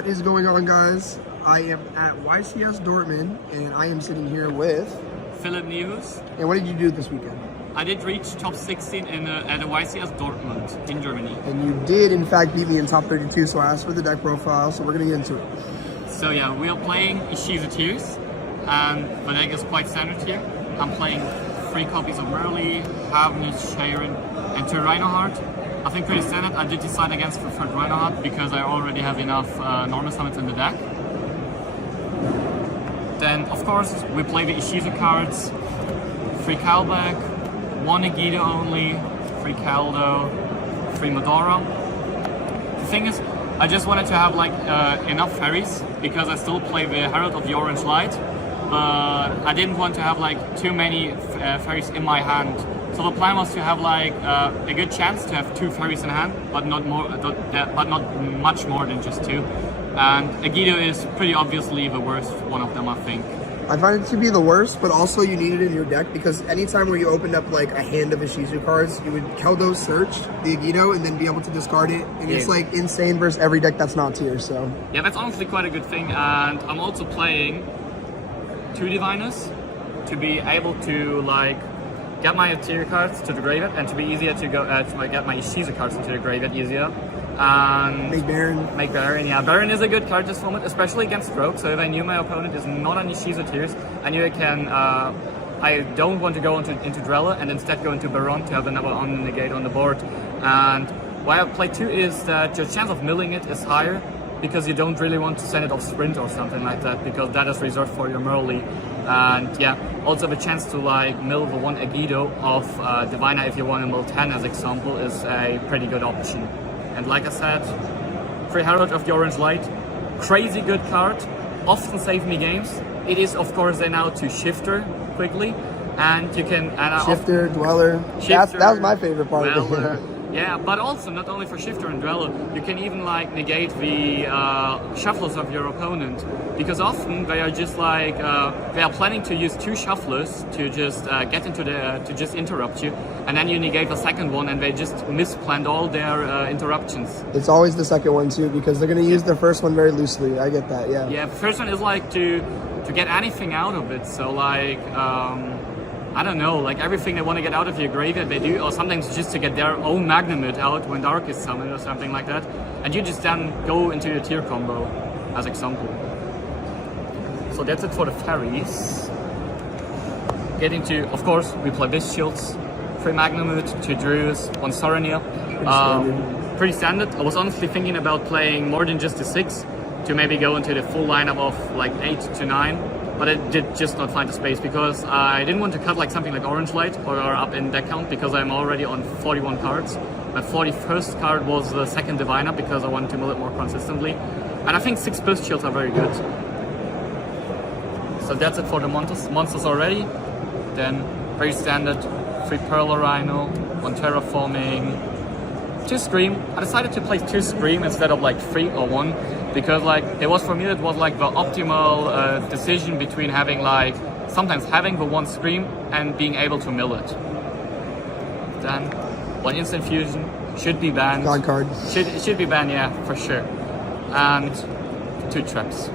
What is going on, guys? I am at YCS Dortmund, and I am sitting here with Philip News. And what did you do this weekend? I did reach top 16 at the YCS Dortmund in Germany. And you did, in fact, beat me in top 32, so I asked for the deck profile, so we're going to get into it. So yeah, we are playing Ishizu Tears, and the deck is quite standard here. I'm playing 3 copies of Merle, Havnus, Sharon, and 2 Rhinoheart. I think pretty standard. I did decide against the 3rd Rhinoheart because I already have enough normal summons in the deck. Then, of course, we play the Ishizu cards, 3 Calback, 1 Agido only, 3 Caldo, 3 Medora. The thing is, I just wanted to have like enough fairies because I still play the Herald of the Orange Light, but I didn't want to have like too many fairies in my hand. So the plan was to have like a good chance to have 2 fairies in hand, but not much more than just 2. And Agido is pretty obviously the worst one of them, I think. I find it to be the worst, but also you need it in your deck because anytime where you opened up like a hand of Ishizu cards, you would Keldo search the Agido and then be able to discard it. And it's like insane versus every deck that's not tier, so. Yeah, that's honestly quite a good thing. And I'm also playing 2 Diviners to be able to like get my tier cards to the graveyard and to be easier to go to get my Ishizu cards into the graveyard easier. And Make Baron. Yeah, Baron is a good card this moment, especially against Rogue. So if I knew my opponent is not on Ishizu tiers, I knew I can. I don't want to go into Drella and instead go into Baron to have another on negate on the board. And why I play 2 is that your chance of milling it is higher because you don't really want to send it off sprint or something like that because that is reserved for your Merle. And yeah, also the chance to like mill the 1 Agido of Diviner if you want to mill 10 as example is a pretty good option. And like I said, 3 Herald of the Orange Light, crazy good card, often save me games. It is of course then now to Shifter quickly, and you can... Shifter, Dweller, that was my favorite part of it. Yeah, but also not only for Shifter and Dweller, you can even like negate the shufflers of your opponent, because often they are just like they are planning to use 2 shufflers to just get into to just interrupt you, and then you negate the second one, and they just misplanned all their interruptions. It's always the second one too, because they're going to use the first one very loosely. I get that, yeah. Yeah, the first one is like to get anything out of it. So like. I don't know, like everything they want to get out of your graveyard they do, or sometimes just to get their own Magnamut out when Dark is summoned or something like that, and you just then go into your tier combo, as example. So that's it for the fairies. Getting to, of course, we play this shields, 3 Magnamut, 2 Druids, 1 Saranir. Pretty standard. I was honestly thinking about playing more than just the 6, to maybe go into the full lineup of like 8 to 9. But I did just not find the space because I didn't want to cut like something like Orange Light or up in deck count because I'm already on 41 cards. My 41st card was the 2nd Diviner because I wanted to mill it more consistently. And I think 6 Burst Shields are very good. So that's it for the monsters already. Then very standard, 3 Pearl Rhino, 1 Terraforming, 2 Scream. I decided to play 2 Scream instead of like 3 or 1. Because like it was for me, it was like the optimal decision between having like sometimes having the 1 Scream and being able to mill it. Then 1 Instant Fusion should be banned. God card. Should be banned, yeah, for sure. And 2 Traps.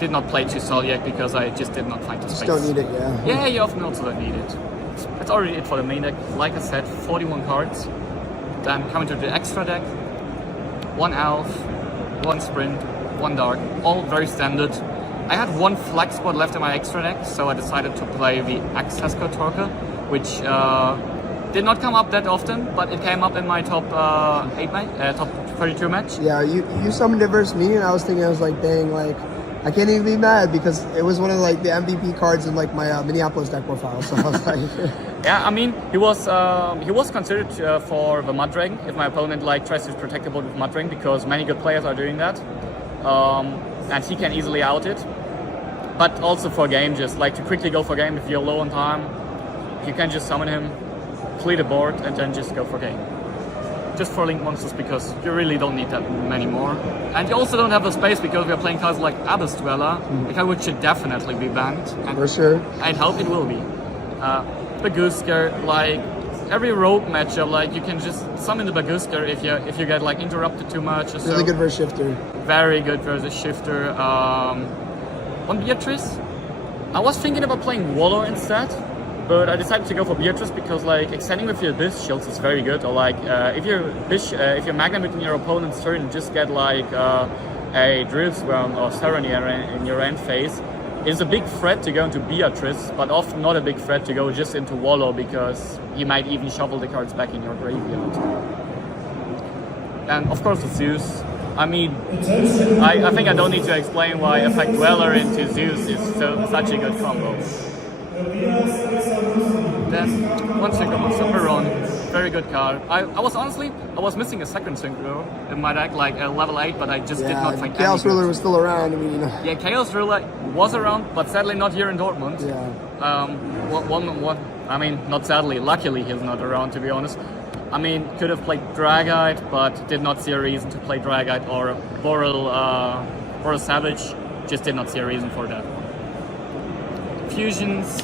Did not play 2 Sol yet because I just did not find the space. Just don't need it, yeah. Yeah, you often also don't need it. That's already it for the main deck. Like I said, 41 cards. Then coming to the extra deck, 1 Elf, 1 Sprint, 1 Dark, all very standard. I had 1 flex spot left in my extra deck, so I decided to play the Access Torque, which did not come up that often, but it came up in my top 8 match, top 32 match. Yeah, you summoned it versus me, and I was thinking, I was like, dang, like, I can't even be mad because it was one of like the MVP cards in like my Minneapolis deck profile, so I was like... Yeah, I mean, he was considered for the Mud Dragon if my opponent like tries to protect the board with Mud Dragon because many good players are doing that. And he can easily out it, but also for game, just like to quickly go for game if you're low on time, you can just summon him, clear the board, and then just go for game. Just for link monsters because you really don't need that many more. And you also don't have the space because we are playing cards like Abyss Dweller, which should definitely be banned. And for sure. I hope it will be. The Goosker, like every rogue matchup, like you can just summon the Bagusker if you get like interrupted too much or so. Really good versus Shifter. Very good versus Shifter. On Beatrice, I was thinking about playing Waller instead, but I decided to go for Beatrice because like extending with your Abyss shields is very good. Or like if you're Magnamut in your opponent's turn, just get like a Drill Swarm or Saren in your end phase. It's a big threat to go into Beatrice, but often not a big threat to go just into Wallow because you might even shuffle the cards back in your graveyard. And of course the Zeus. I mean, I think I don't need to explain why Effect Dweller into Zeus is such a good combo. Then, once you go on Superon, very good card. I was missing a second synchro in my deck, like level 8, but I just did not find Chaos Ruler was still around, I mean, Yeah, Chaos Ruler was around, but sadly not here in Dortmund. Yeah. I mean, not sadly, luckily he's not around, to be honest. I mean, could have played Dragite, but did not see a reason to play Dragite or Boral Savage. Just did not see a reason for that. Fusions.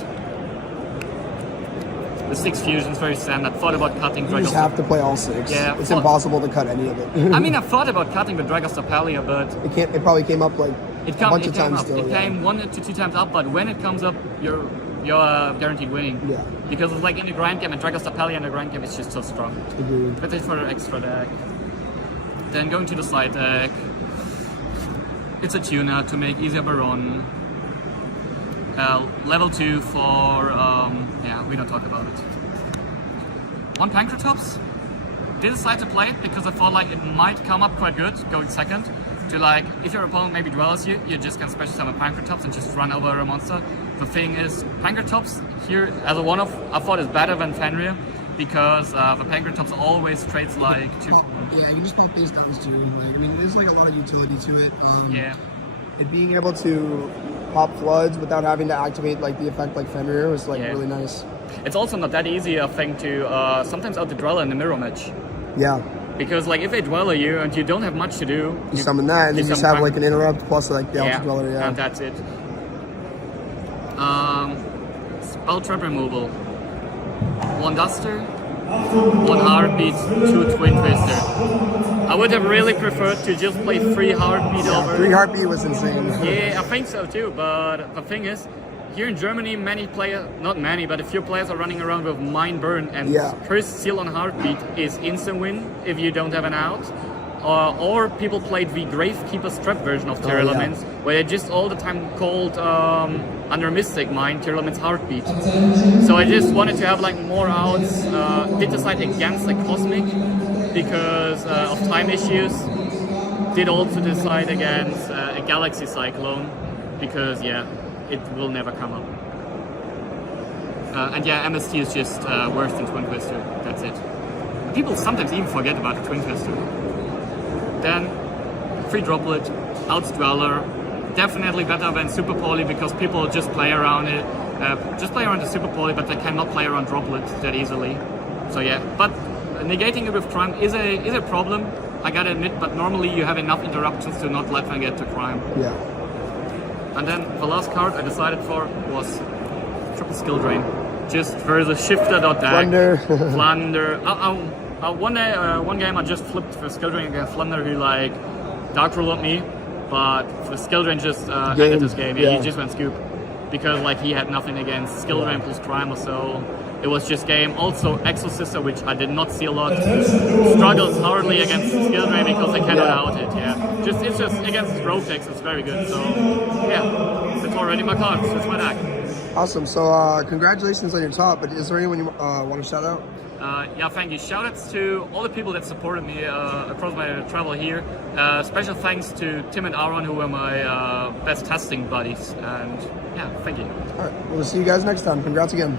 The 6 fusions, very standard. Thought about cutting Dragos. You just have to play all 6. Yeah, it's impossible to cut any of it. I mean, I thought about cutting the Dragostapalia, but it probably came up like a bunch of times still. It came 1 to 2 times up, but when it comes up, you're guaranteed winning. Yeah. Because it's like in the grind game, and Dragostapalia in the grind game is just so strong. Agreed. But it's for the extra deck. Then going to the side deck. It's a tuner to make easier Baron. Level 2 for, yeah, we don't talk about it. 1 Pancratops. Did decide to play it because I thought like it might come up quite good going second. To like, if your opponent maybe dwells you, you just can special summon Pancratops and just run over a monster. The thing is, Pancratops here as a one-off, I thought is better than Fenrir because the Pancratops always trades like 2 for 1. Yeah, you can just pop face downs too. Like, I mean, there's like a lot of utility to it. Yeah. It being able to pop floods without having to activate like the effect like Fenrir was like really nice. It's also not that easy a thing to sometimes out the dweller in the mirror match. Yeah. Because like if they dweller you and you don't have much to do, you summon that and then you just have like an interrupt plus like the alpha dweller. Yeah. And that's it. Spell trap removal. 1 Duster, 1 Heartbeat, 2 Twin Twister. I would have really preferred to just play 3 Heartbeat over. 3 Heartbeat was insane. Yeah, I think so too, but the thing is, here in Germany, many players, not many, but a few players are running around with Mind Burn, and First Seal on Heartbeat is instant win if you don't have an out. Or people played the Gravekeeper's Trap version of Tearlament, where they just all the time called under Mystic Mind Tearlament's Heartbeat. So I just wanted to have like more outs. Did decide against the Cosmic because of time issues. Did also decide against a Galaxy Cyclone because it will never come up. And yeah, MST is just worse than Twin Twister. That's it. People sometimes even forget about the Twin Twister. Then, free Droplet, Outs Dweller, definitely better than Super Poly because people just play around it. Just play around the Super Poly, but they cannot play around Droplet that easily. So yeah, but negating it with Crime is a problem, I gotta admit, but normally you have enough interruptions to not let them get to Crime. Yeah. And then the last card I decided for was Triple Skill Drain. Just versus Shifter.deck. Flunder. One game I just flipped for Skill Drain against Flunder who like Dark Ruled me, but the Skill Drain just ended this game. Yeah, he just went scoop. Because like he had nothing against Skill Drain plus Crime or so. It was just game. Also Exorcister, which I did not see a lot, struggles hardly against Skill Drain because they cannot out it. Yeah, it's just against Rogue decks it's very good. So yeah, that's already my cards. That's my deck. Awesome. So congratulations on your top. But is there anyone you want to shout out? Yeah, thank you. Shoutouts to all the people that supported me across my travel here. Special thanks to Tim and Aaron, who were my best testing buddies. And yeah, thank you. All right, we'll see you guys next time. Congrats again.